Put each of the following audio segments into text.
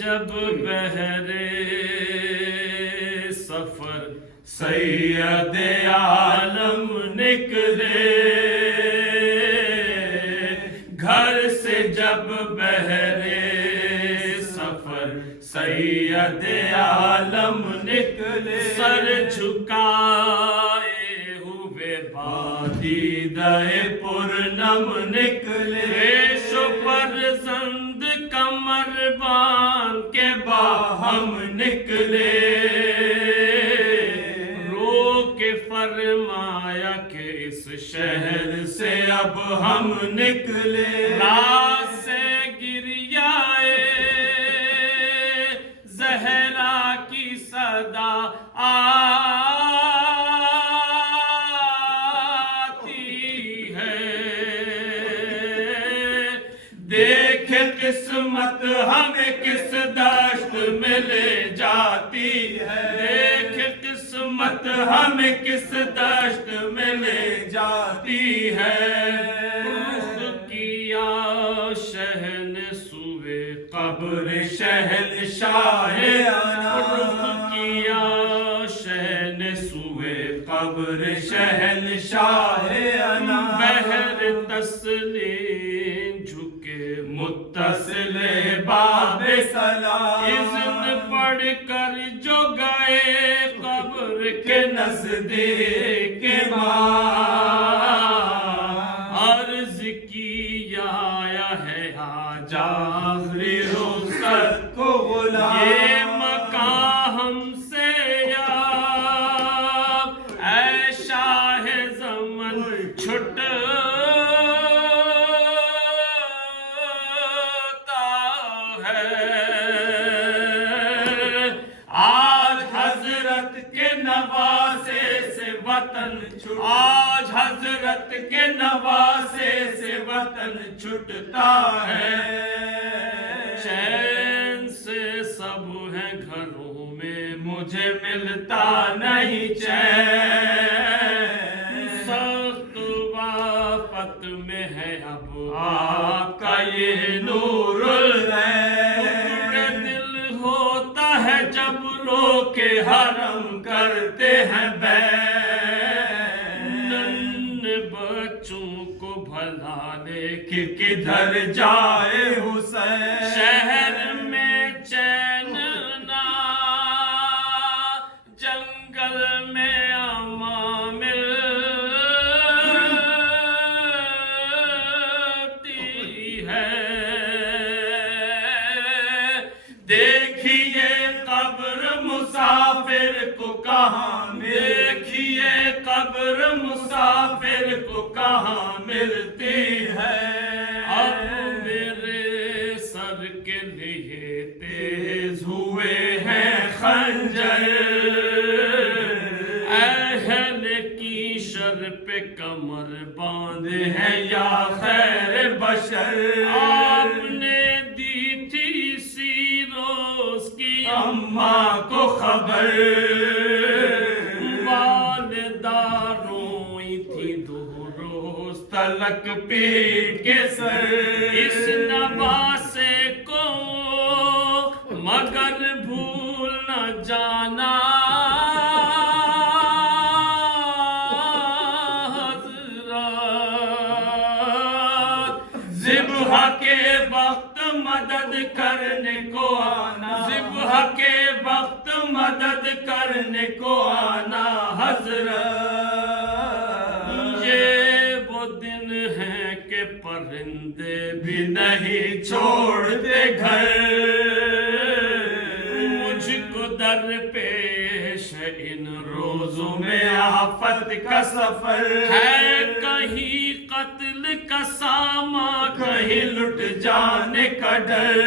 جب بہرے سفر سید عالم نکلے، گھر سے جب بہرے سفر سید عالم نکلے، سر جھکائے ہوئے بادیدہ پرنم نکلے، ریش و فرزند کمر باندھ کے باہم نکلے، رو کے فرمایا کہ اس شہر سے اب ہم نکلے، راہ سے گریائے زہرا کی صدا آتی ہے، دیکھ قسمت ہمیں کس دشت میں لے جاتی ہے، دیکھ قسمت ہمیں کس دشت میں لے جاتی ہے، رخ کیا شہن سوئے قبر شہنشاہ انا، رخ کیا شہن سوئے قبر شہنشاہ انا، بہر تسلیم جھکے متصل باب سلام، اذن پڑھ کر جو گئے قبر کے نزدیک ماں، عرض کیا آیا ہے آج آخری رخصت کو غلام، یہ مکان ہم سے یاب اے شاہ زمن چھٹتا ہے، آج حضرت کے نواسے سے وطن آج حضرت کے نواسے سے وطن چھٹتا ہے، چین سے سب ہیں گھروں میں مجھے ملتا نہیں چین، سخت وافت میں ہے اب آپ کا یہ نور العین، دل ہوتا ہے جب رو کے حرم کرتے ہیں بین، ننھے بچوں کو بھلا لے کے کدھر جائے حسین، شہر میں چین نہ جنگل میں امان ملتی ہے، دیکھیے قبر مسافر کو کہاں، دیکھیے قبر مسافر کو کہاں ملتی ہے، اب میرے سر کے لیے تیز ہوئے ہیں خنجر، اہل کی شر پہ کمر باندھے ہیں یا خیر بشر، آپ نے دی تھی اسی روز کی اماں کو خبر، والدہ روئی تھی 2 روز تلک پیٹ کے سر، اس نواسے کو مگر بھول نہ جانا حضرات، ذبح کے وقت مدد کرنے کو آنا، ذبح کے وقت مدد کرنے کو آنا حضرت، یہ وہ دن ہیں کہ پرندے بھی نہیں چھوڑتے گھر، مجھ کو درپیش ہے ان روزوں میں آفت کا سفر، ہے کہیں قتل کا سامان، کہیں لٹ جانے کا ڈر،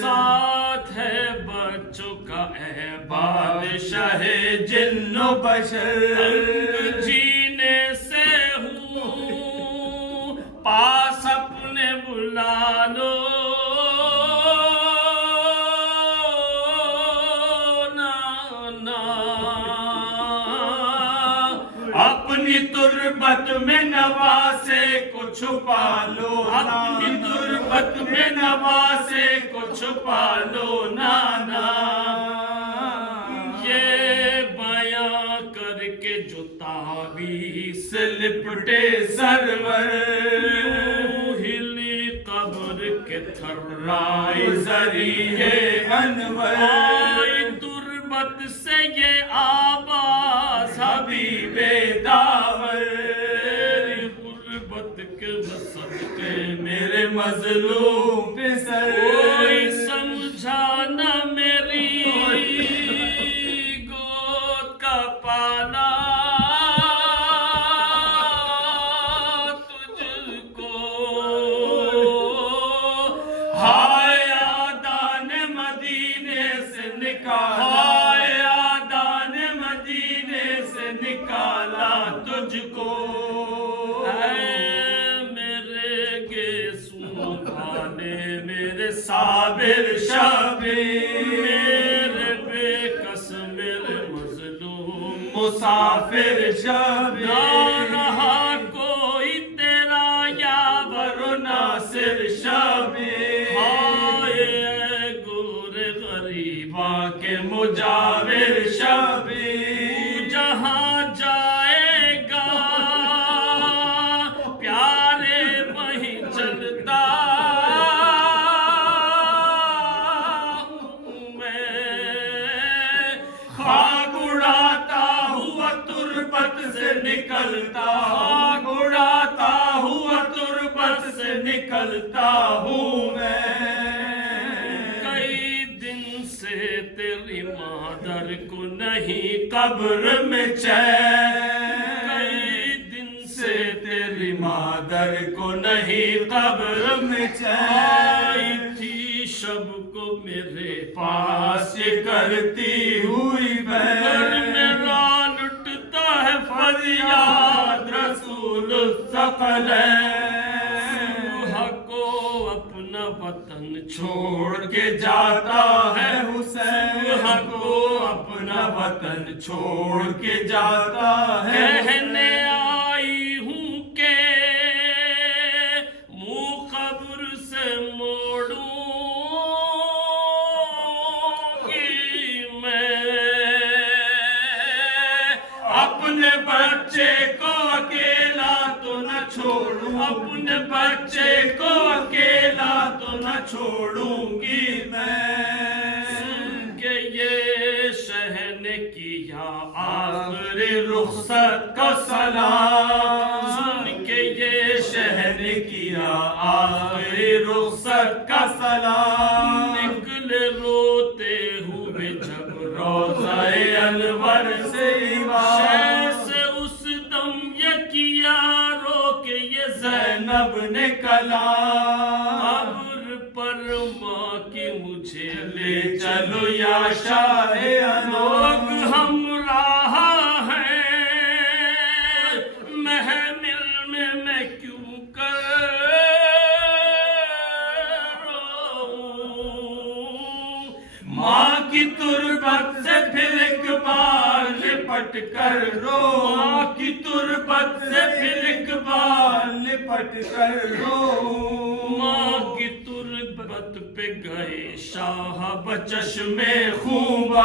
ساتھ ہے بچوں کا اے بادشاہ جن و بشر، تنگ جینے سے ہوں پاس اپنے بلا لو نا نا، اپنی تربت میں نواسے کو چھپا لو، اپنی تربت میں نواسے کو چھپا لو نانا، یہ بیاں کر کے جو تعبیر سے لپٹے سرور، یوں ہلی قبر کے تھرائی ذریعے انور، آئی تربت سے یہ آواز حبیب داور، غربت کے صدقے میرے مظلوم پہ سر، کوئی سمجھا نہ میری گود کا پالا تجھ کو، ہائے آدان مدینے سے نکالا، ہائے آدان مدینے سے نکالا تجھ کو، اے میرے گیسوں بھانے میرے صابر شبیر، میرے بے کس میرے مظلوم مسافر شب نہ رہا کوئی تیرا یاور و ناصر شبیر، ہائے اے گور غریباں کے مجاور شبیر، جہاں جائے گا پیارے وہیں چلتا ہوں میں، خاک اڑاتا ہوا تربت سے نکلتا، خاک اڑاتا ہوا تربت سے نکلتا ہوں میں، کئی دن سے تیری مادر کو نہیں قبر میں چین، کئی دن سے تیری مادر کو نہیں قبر میں چین، آئی تھی شب کو میرے پاس یہ کرتی ہوئی گھر بہن میرا لٹتا ہے فریاد رسول الثقلین، صبح کو اپنا وطن چھوڑ کے جاتا ہے حسین، صبح کو اپنا وطن چھوڑ کے جاتا ہے، کہنے آئی ہوں کہ منہ قبر سے موڑوں گی میں، اپنے بچے کو اکیلا تو نہ چھوڑوں، اپنے بچے کو اکیلا تو نہ چھوڑوں گی میں، کہ یہ شہ نے کیا آخری رخصت کا سلام، سن کے یہ شہ نے کیا آخری رخصت کا سلام، نکلے روتے ہوئے جب روضہ انور سے شہ سے اس دم یہ کیا رو کے یہ زینب نے کلام، قبر پر ماں کی مجھے لے چلو یا شاہ لوگ انور، ہم راہ ہیں محمل میں کیوں کروں، ماں کی تربت سے پھر ایک بار لپٹ کر رو، ماں کی تربت سے پھر ایک بار لپٹ کر رو، ماں کی تربت پہ گئے شاہ بچشم خوباں،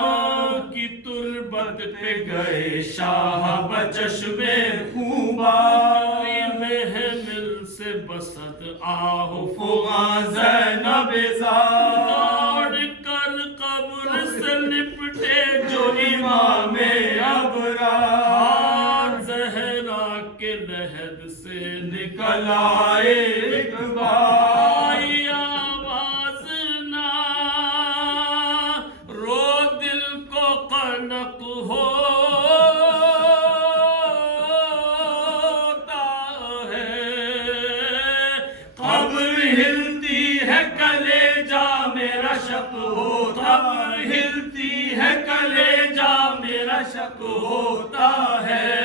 ماں کی تربت پہ گئے شاہ بچشم خوباں، محمل سے بسط آہ فغاں زینب زاد، دوڑ کر قبر سے لپٹے جو امام ابرار، زہرا کے لحد سے نکل آئے ایک بار، آئی آواز نہ رو دل کو قلق ہوتا ہے، قبر ہلتی ہے کلیجہ میرا شک ہوتا، قبر ہلتی ہے کلیجہ میرا شک ہوتا ہے،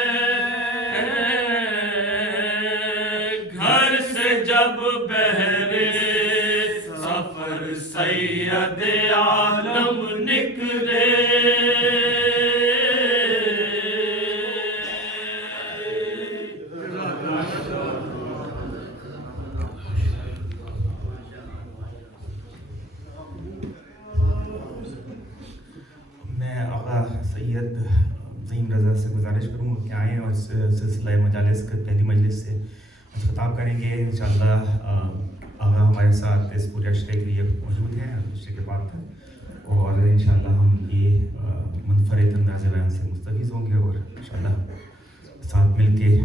گھر سے جب بہرے سفر سید عالم نکلے، خطاب کریں گے انشاءاللہ آغا ہمارے ساتھ اس پورے اشرے کے لیے موجود ہیں اشرے کے بعد تک، اور انشاءاللہ ہم یہ منفرد انداز بیان سے مستفیض ہوں گے اور انشاءاللہ ساتھ مل کے